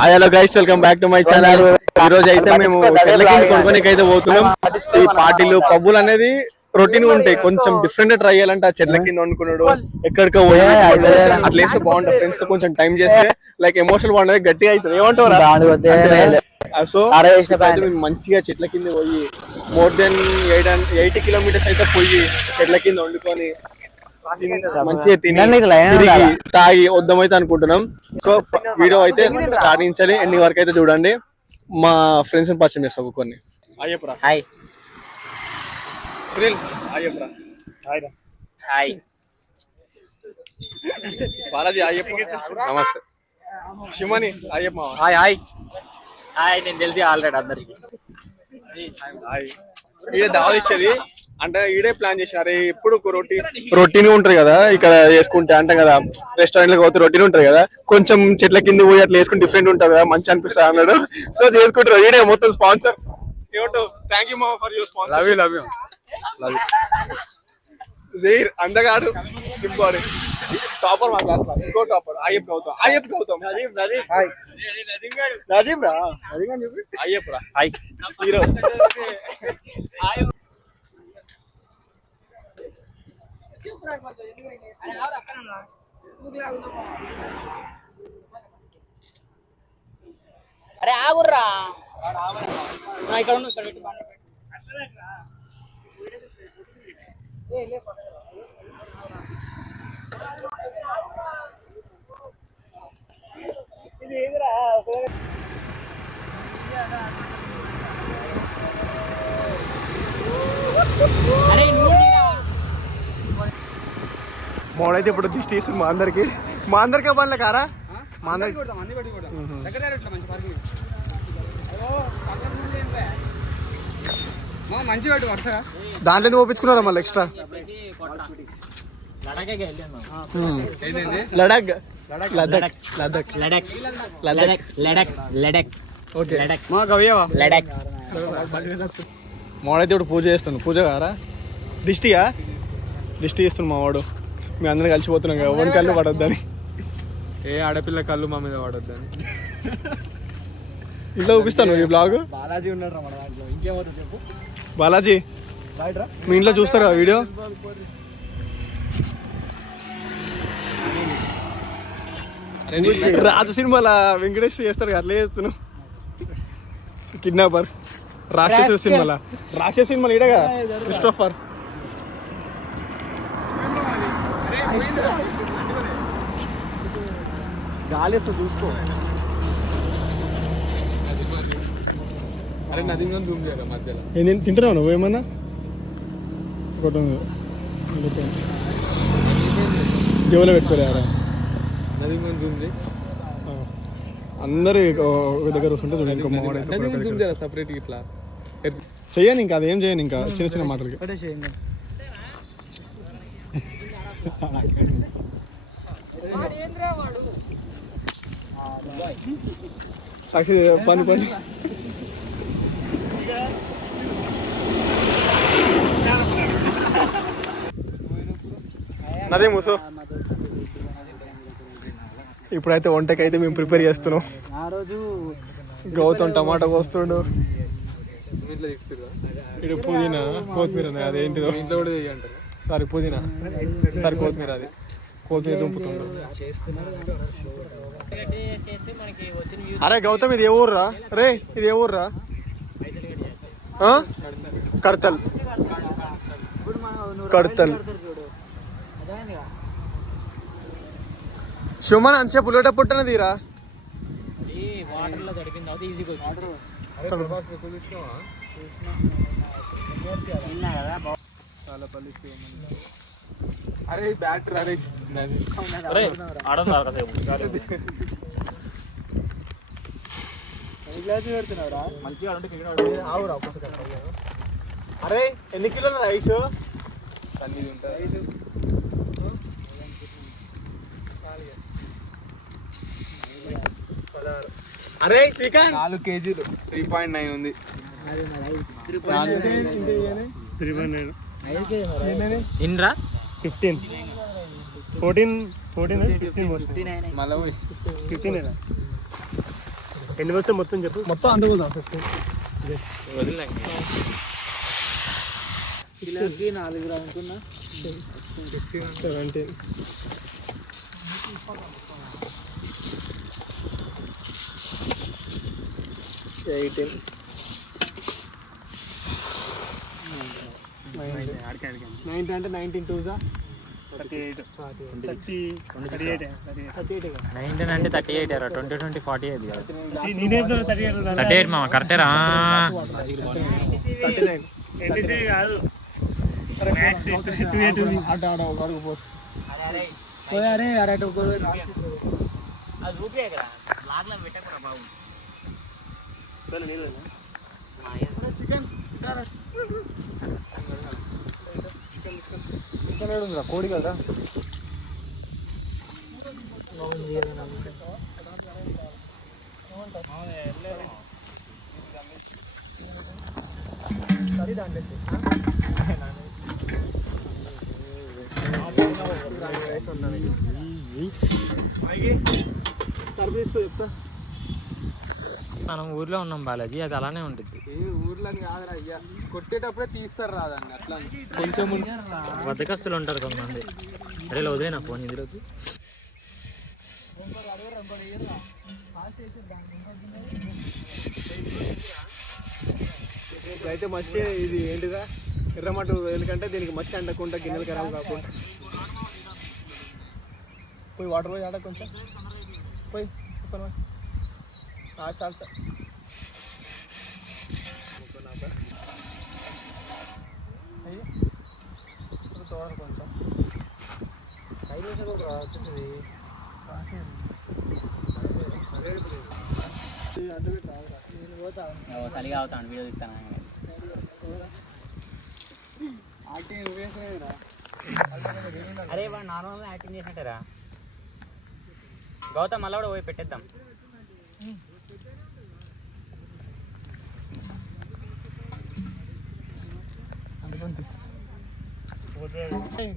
Hello guys, welcome back to my channel. ఈ రోజు అయితే మేము చెట్లకి కొనుక్కోనికి అయితే పోతున్నాం. ఈ పార్టీలు పబ్బులు అనేది రొటీన్ ఉంటాయి, కొంచెం డిఫరెంట్ ట్రై చేయాలంటే ఆ చెట్ల కింద అనుకున్నాడు ఎక్కడికో పోయి అట్లా వేస్తే బాగుంటుంది. ఫ్రెండ్స్ తో కొంచెం టైం చేస్తే లైక్ ఎమోషనల్ బాగుంటుంది, గట్టిగా అవుతుంది. ఏమంటారు? సో మంచిగా చెట్ల కింద పోయి మోర్ దెన్ 80 కిలోమీటర్స్ అయితే పోయి చెట్ల కింద వండుకొని మంచిగా తిరిగి తాగి వద్దామైతే అనుకుంటున్నాం. సో వీడియో అయితే స్టార్టింగ్ నుంచి ఎండింగ్ వరకు అయితే చూడండి. మా ఫ్రెండ్స్ పరిచయం చేస్తాం కొన్ని. అయ్యప్పరా హాయ్, సునీల్ అయ్యప్పరా హాయ్, హాయ్ బాలాజీ అయ్యప్ప నమస్తే, Shivani Ayyappa hi hi hi. నేను తెలిసి ఆల్రెడీ అందరికి హాయ్. ఈడే దావత్ ఇచ్చేది అంటే ఈడే ప్లాన్ చేసినారు. ఎప్పుడు రొటీన్ ఉంటది కదా, ఇక్కడ వేసుకుంటే అంటే కదా రెస్టారెంట్ లో పోతే రొటీన్ ఉంటది కదా, కొంచెం చెట్ల కింద పోయి అట్లా వేసుకుని డిఫరెంట్ ఉంటది కదా, మంచి అనిపిస్తుంది అన్నాడు. సో చేసుకుంటారు, ఈడే మొత్తం స్పాన్సర్. ఏమంటావు? థ్యాంక్ యూ మా for your sponsor. Love you జైర్ అందగాడు దింపాడు టాపర్ మా క్లాస్ లో. ఇంకో టాపర్ అయ్యప్ప గౌతమ్. అయ్యప్పరా హాయ్ హీరో. అరే ఆగుర్రా ఇక్కడ మోడైతే ఇప్పుడు దిష్టి ఇస్తుంది మా అందరికి పనులే కారా మా అందరికి. దాంట్లో ఓపించుకున్నారా మళ్ళీ ఎక్స్ట్రా మోడైతే ఇప్పుడు పూజ చేస్తాను. పూజ కారా దిష్టి ఇస్తుంది మా వాడు. మీ అందరం కలిసిపోతున్నాం కదా, ఎవరి కళ్ళు పడొద్దని. ఏ ఆడపిల్ల కళ్ళు మా మీద పడొద్దని ఇంట్లో చూపిస్తాను ఈ బ్లాగ్. బాలాజీ ఉన్నాడు మన దాంట్లో, ఇంకేమవుతుంది చెప్పు. బాలాజీ మీ ఇంట్లో చూస్తారా వీడియో? రాజు సినిమాలో వెంకటేష్ చేస్తారు, అట్లా చేస్తున్నావు. కిడ్నాపర్ రాక్షస సినిమాలో ఇడగా క్రిస్టోఫర్. గాలేస్తా చూసుకో. అరే నది జూమ్ చేయరా మధ్యలో. నేను తింటున్నావు నువ్వు ఏమన్నా? జేబులో పెట్టుకోలేరా? నది జూమ్ చేయి. అందరూ ఒక దగ్గర వస్తుంటే చూడండి. సపరేట్ ఇట్లా చెయ్యను, ఇంకా అదేం చేయను, ఇంకా చిన్న చిన్న మాటలకి. సాక్షి పని అదే మూసు. ఇప్పుడైతే వంటకైతే మేము ప్రిపేర్ చేస్తున్నాం. గౌతమ్ టమాటా కోస్తుండు, ఇటు పుదీనా కొత్తిమీర అదేంటిదో ఇంట్లో కూడా చేయంటారు. సారీ పుదీనా, సారీ కొత్తిమీర, అది కొత్తిమీర దుంపుతుండు. అరే గౌతమ్ ఇది ఏ ఊర్రా? రే ఇది ఏ ఊర్రా? కడతల్. శివమాన్ అంచే పుల్లట పుట్టన తీరా. అరే బ్యాటరీ అరే అరే ఎన్ని కిలోల రైస్? అరే చికెన్ 4 కేజీలు 3.9 ఉంది. 3.9 ఇన్రా 15 14 15 మళ్ళీ 15 ఎన్ని వస్తే మొత్తం చెప్పు. మొత్తం అందుకుందాం 50 కిలోకి 4 అనుకున్నా 17 18 90 అంటే 19 2 38 38 19 అంటే 38 రా 20 20 48 కదా నేనేదో 38 38 మామ కరెక్టే రా 39 NTC కాదు మ్యాక్స్ 28 అటు ఆడ ఒక అడుగు పో పోయారే అరట ఒక అది ఊపిరే కదా బ్లాగ్ లో పెట్టకరా బాబు చికెన్ కోడి కదా చెప్తా మనం ఊర్లో ఉన్నాం బాలాజీ అది అలానే ఉంటుంది ఏ ఊర్లని కాదురా అయ్యా కొట్టేటప్పుడే తీస్తారు రాదండి అట్లా కొంచెం బద్దకస్తులు ఉంటారు కొంతమంది అరే వదిలేనా ఫోన్ ఇందులోకి అయితే మచ్చి ఇది ఏంటిదా ఎర్రమట్టు ఎందుకంటే దీనికి మచ్చి అంటకుండా గిన్నెలు ఖరాబ్ కాకుండా పోయి వాటర్ పోయి ఆడ కొంచెం పోయి చాలు చాలు తోడ కొంచెం 5 నిమిషాలు వచ్చేసింది చలిగా అవుతాను వీడియో తీస్తాను అరే వాడు నార్మల్గా యాక్టింగ్ చేసినట్టేరా గౌతమ్ మళ్ళీ కూడా పోయి పెట్టేద్దాం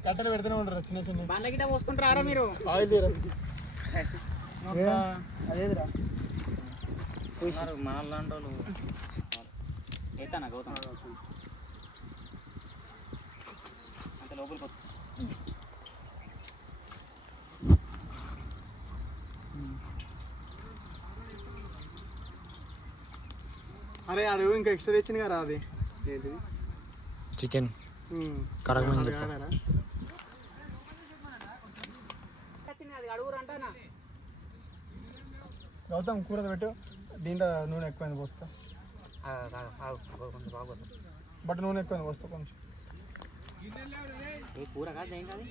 కట్టెలు పెడుతూనే ఉంటారు చిన్న చిన్న బండ్ల గిట్ట పోసుకుంటారా మీరు ఆయిల్ అదేదిరా మన లాంటి వాళ్ళు ఎత్తానా గౌతమ్ అంత లోపలికి వస్తా అరే అడుగు ఇంకా ఎక్స్ట్రా తెచ్చింది కదా అది ఏంటిది చికెన్ కడగమని గౌతమ్ కూర పెట్టు దీంట్లో నూనె ఎక్కువైంది పోస్తా బట్ నూనె ఎక్కువైంది పోస్తా కొంచెం ఏ కూర కాదు ఏం కాదు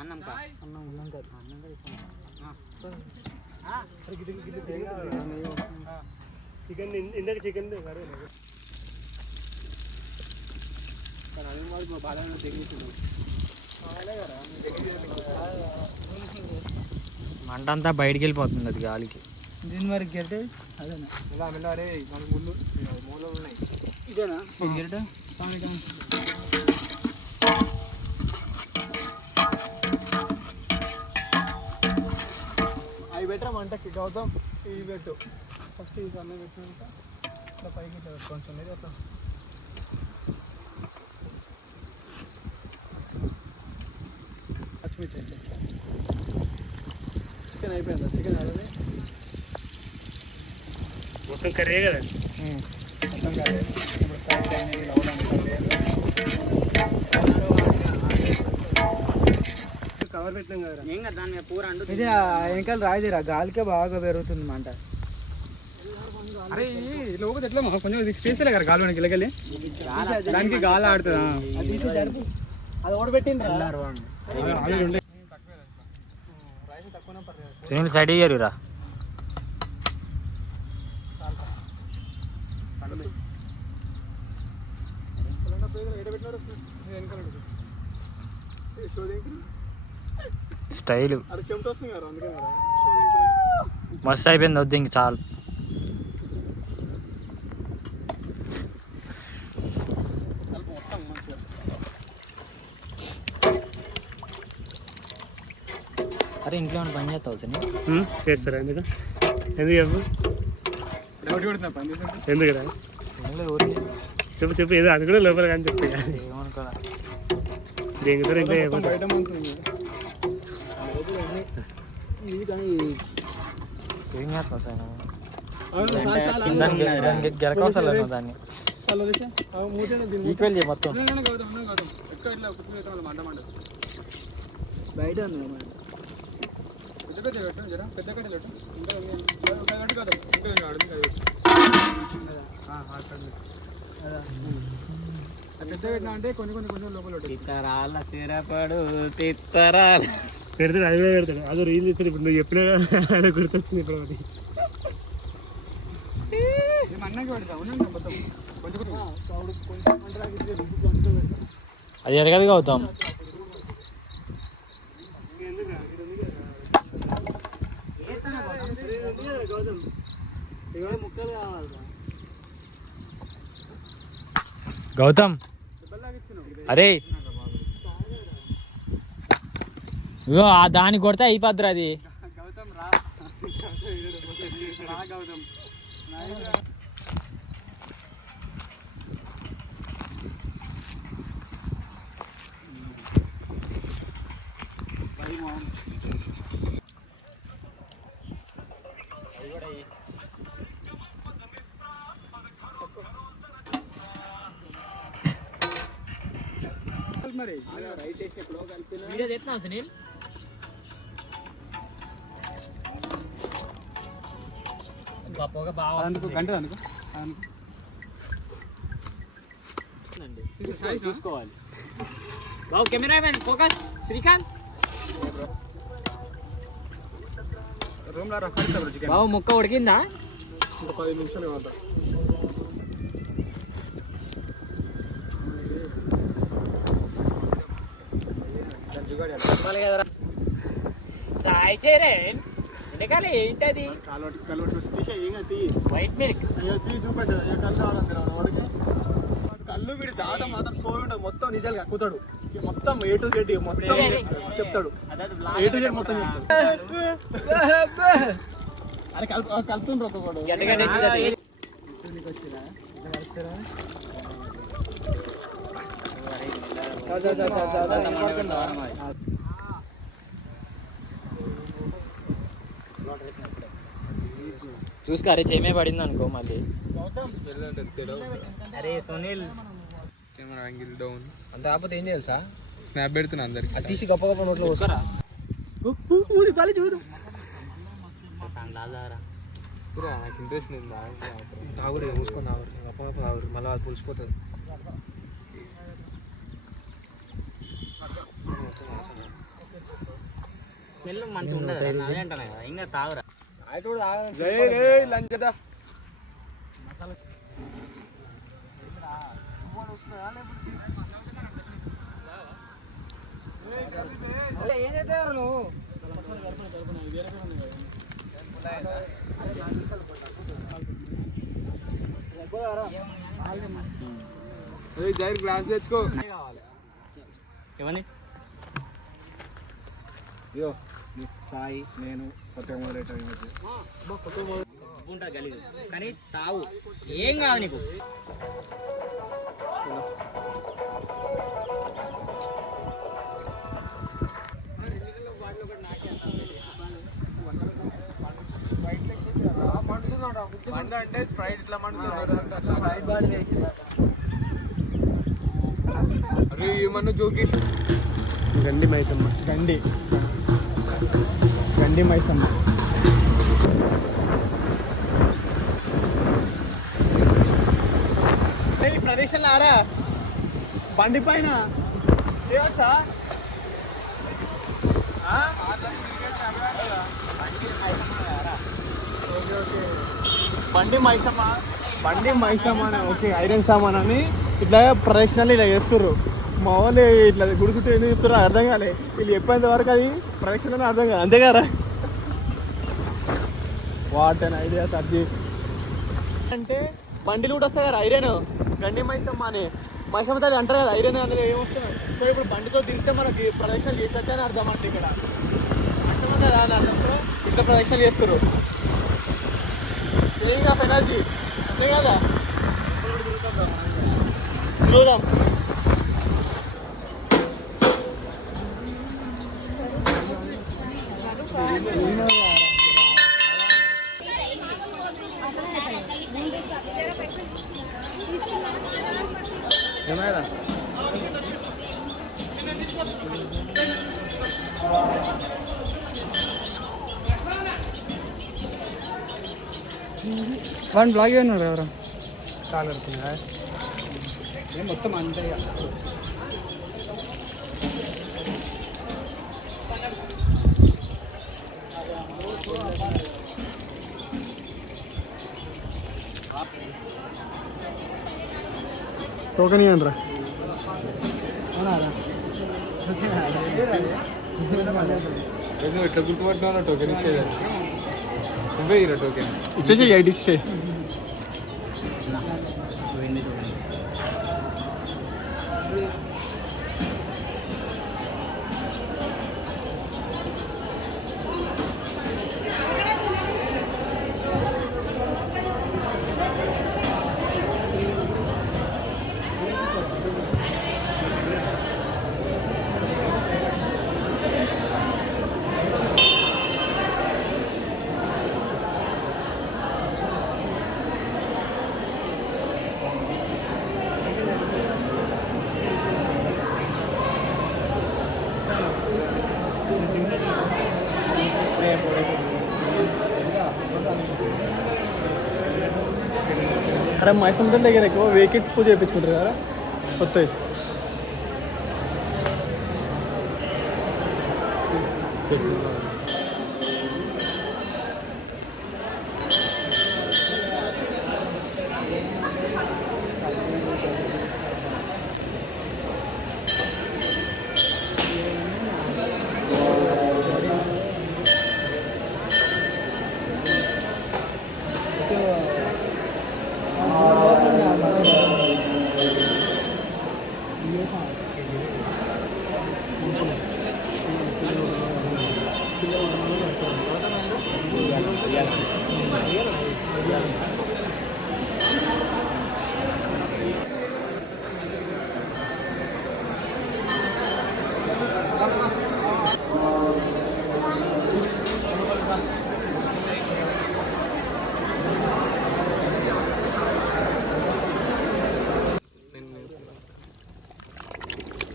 అన్నం కా అన్నం ఉన్నాం కాదు అన్నం చికెన్ ఇందాక చికెన్ మంట అంతా బయటికి వెళ్ళిపోతుంది అది గాలికి దీని వరకు గెరటే అదేనా ఇలా మెల్లరే మన ముందు మూలలు ఉన్నాయి ఇదేనా గెరట అవి పెట్టరా మంటకి గౌతమ్ ఇవి పెట్టు ఫస్ట్ ఇవి అన్నీ పెట్టినాక ఇట్లా పైకి ఇట్లా కొంచెం మీద అట్లా చికెన్ అయిపోయిందా చికెన్ అదే మొత్తం కర్రీ కదా మొత్తం కాదు ఇప్పుడు కరెక్ట్ అన్నీ కవర్ పెట్టినాం కదా ఏం కదా దాని మీద పూర అండు ఇది వెనకాల రాయిదిరా గాలికే బాగా పెరుగుతుంది మంట అరే లోపల ఎట్లా కొంచెం స్పేస్ కదా గాలి మనకి వెళ్ళి దానికి గాలి ఆడుతుందా అది ఓడబెట్టింది సైడ్ ఇయ్యరురా స్టైల్ చెమట వస్తుంది కదా అందుకని మస్తు అయిపోయింది వద్దు ఇంక చాలు మొత్తం మంచిగా అరే ఇంట్లో ఏమైనా పని చేస్తావు సార్ చేస్తారా మీరు ఎందుకు చెప్పు ఎందుకురా చెప్పు చెప్పు ఏదో అది కూడా లోపల కానీ చెప్పు దేంగుతారు ఇంకా ఏం చేస్తాం సార్ గెలకోసలేదు దాన్ని ఈక్వల్ చేయి మొత్తం బయట అంటే కొన్ని లోపల తిత్తరాల తిరపడు తిత్తరాల పెడతాడు అది కూడా పెడతాడు అదో రీల్ ఇస్తాడు ఇప్పుడు నువ్వు చెప్పినా గుర్తొచ్చింది ఇప్పుడు అది అన్నకి పెడతా మొత్తం అది ఎరగదిగా అవుతాం గౌతమ్ అరే ఇగో దాన్ని కొడితే అయిపోద్దురా అది గౌతమ్ రా గౌతమ్ మరి రైస్ వేసినప్పుడు కలిపిన వీడియో తెస్తున్నావు సునీల్ పొగ బాగా అందుకు గంట అనుకో చూసుకోవాలి బాబు కెమెరామెన్ ఫోకస్ శ్రీకాంత్ రూమ్ లో రఫ్ బాబు ముక్క ఉడికిందా ఇంకా 10 నిమిషాలు కావాలి సాయి చేరేన్ వెనకాల ఏంటది వైట్ మిల్క్ కళ్ళు వీడి దాద మాత్రం సోయి ఉండదు మొత్తం నిజాలుగా కుతాడు మొత్తం ఏ టు జెడ్ మొత్తం చెప్తాడు ఏ టు జెడ్ మొత్తం చెప్తాడు అరే కలుపుతుండ్రు ఒక్కొక్కడు చూసుకో అరే చేమే పడింది అనుకో మళ్ళీ అరే సునీల్ కెమెరా యాంగిల్ డౌన్ అంత కాకపోతే ఏం తెలుసా స్నాప్ పెడుతున్నా అందరికి అది తీసి గొప్ప గొప్ప నోట్లో పోసుకోరా నాకు ఇంట్రెస్ట్ లేదు తాగుడు మూసుకొని తాగుడు గొప్ప గొప్ప తాగుడు మళ్ళీ అది పులిసిపోతుంది స్మెల్ మంచిగా ఉండదు అంటాను కదా ఇంకా తాగురా అయితే కూడా లంచదా ఏం చేస్తారు నువ్వు జైర్ గ్లాస్ తెచ్చుకో ఏమని సాయి నేను కొత్తగా ఉంటుంది గలీజు కానీ తావు ఏం కాదు నీకు అంటే స్ప్రైట్ ఇట్లా అరే ఏమన్నా జోకి గండి మైసమ్మ గండి మైసమ్మ ఈ ప్రదేశంలో ఆరా బండి పైన చేయవచ్చా బండి మైసమ్మ అని ఓకే ఐరన్ సామాన్ అని ఇట్లా ప్రదక్షిణాలు ఇలా చేస్తుర్రు మా వాళ్ళు ఇట్లా గుడి చుట్టూ ఎందుకు చెప్తారో అర్థం కాలే వీళ్ళు చెప్పేంత వరకు అది ప్రదక్షిణ అర్థం కాదు అంతే కదా వాట్ అండ్ ఐడియా సర్జీ అంటే బండిలు కూడా వస్తాయి కదా ఐరన్ గండి మైసమ్మ అని మైసమ్మ తల్లి అంటారు కదా ఐరన్ అనేది ఏమొస్తున్నాయి సో ఇప్పుడు బండితో దిగితే మనకి ప్రదక్షిణలు చేసినట్టే అని అర్థం అంటే ఇక్కడ మైసమ్మ తల్లి అని అర్థంతో ఇట్లా ప్రదక్షిణలు చేస్తారు స్టేయింగ్ ఆఫ్ ఎనర్జీ అంతే కదా. ఏమైనా వన్ బ్లాగ్ అన్నాడు ఎవరు కాలు కడుతుందా మొత్తం అంతే టోకెన్ ఇవ్వండి రా. నువ్వు ఎట్లా గుర్తుపట్టినా టోకెన్ ఇచ్చేది నువ్వే ఇరా టోకెన్ ఇచ్చేసి 8 ఇచ్చే. అరే మా సముద్రం దగ్గర ఎక్కువ వెహికల్స్ పూజ చేయించుకుంటారు కదా కొత్తవి.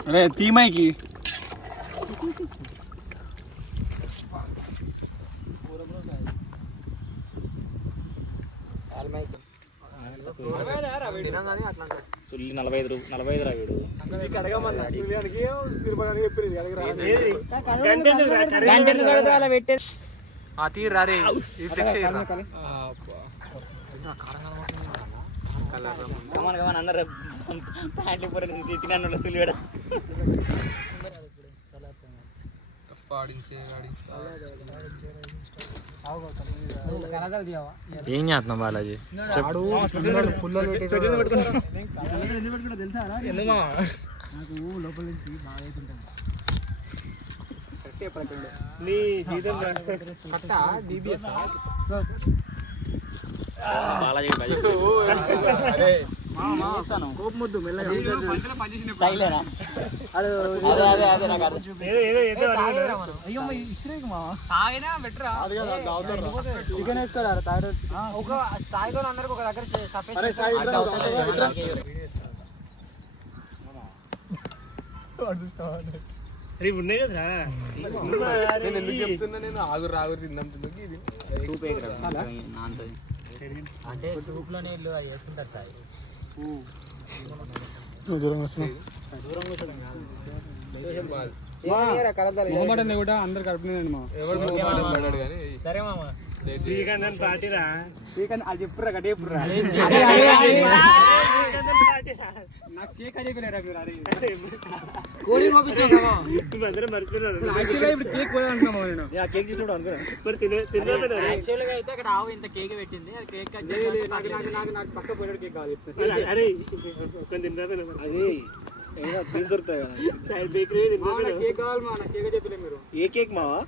అరే తీమైకి సుల్లి 45 రా వీడు. తీరారే అందరు ప్యాంట్లు తిన్నాను సుల్లి వేడ ఏం చేస్తున్నాం బాలాజీ చికెన్ వేసుకోరా స్థాయిలో అందరికి ఒక దగ్గర ఉన్నాయి కదా నేను ఎందుకు చెప్తున్నా నేను ఆగురు రాగురు తిందంటుంది అంటే సూప్ లో నీళ్ళు అవి వేసుకుంటారు సాయి. మొహమాటం కూడా అందరు కడుపునేదండి మా ఎవరు కానీ సరే మామ పార్టీరా అది చెప్పురా గట్టి చెప్పురా నాకు కేక్ అడిగలేరా మీరు అరే కూలింగ్ అందరూ మర్చిపోయినారు. కేక్ పోయాలనుకున్నాము నేను కేక్ చూసినప్పుడు అనుకున్నా యాక్చువల్ గా అయితే అక్కడ ఆవు ఇంత కేక్ పెట్టింది. అది కేక్ నాకు పక్క పోయాడు కేక్ కావాలి అరే అది పీస్ దొరుకుతాయి కదా బేకరీ కేక్ కావాలి మా కేక్ చెప్పలే మీరు ఏ కేక్ మావా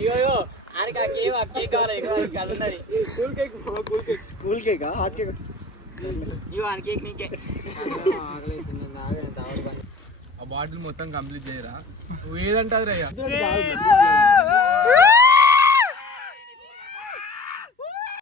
ఇగో ఆడికి ఆ కేక్ కావాలి అది ఉన్నది కూల్ కేక్ హాట్ కేక్ ఇగో ఆ కేక్ నీకే ఆ బాటిల్ మొత్తం కంప్లీట్ చేయరా నువ్వు ఏదంటే అది రయ్యా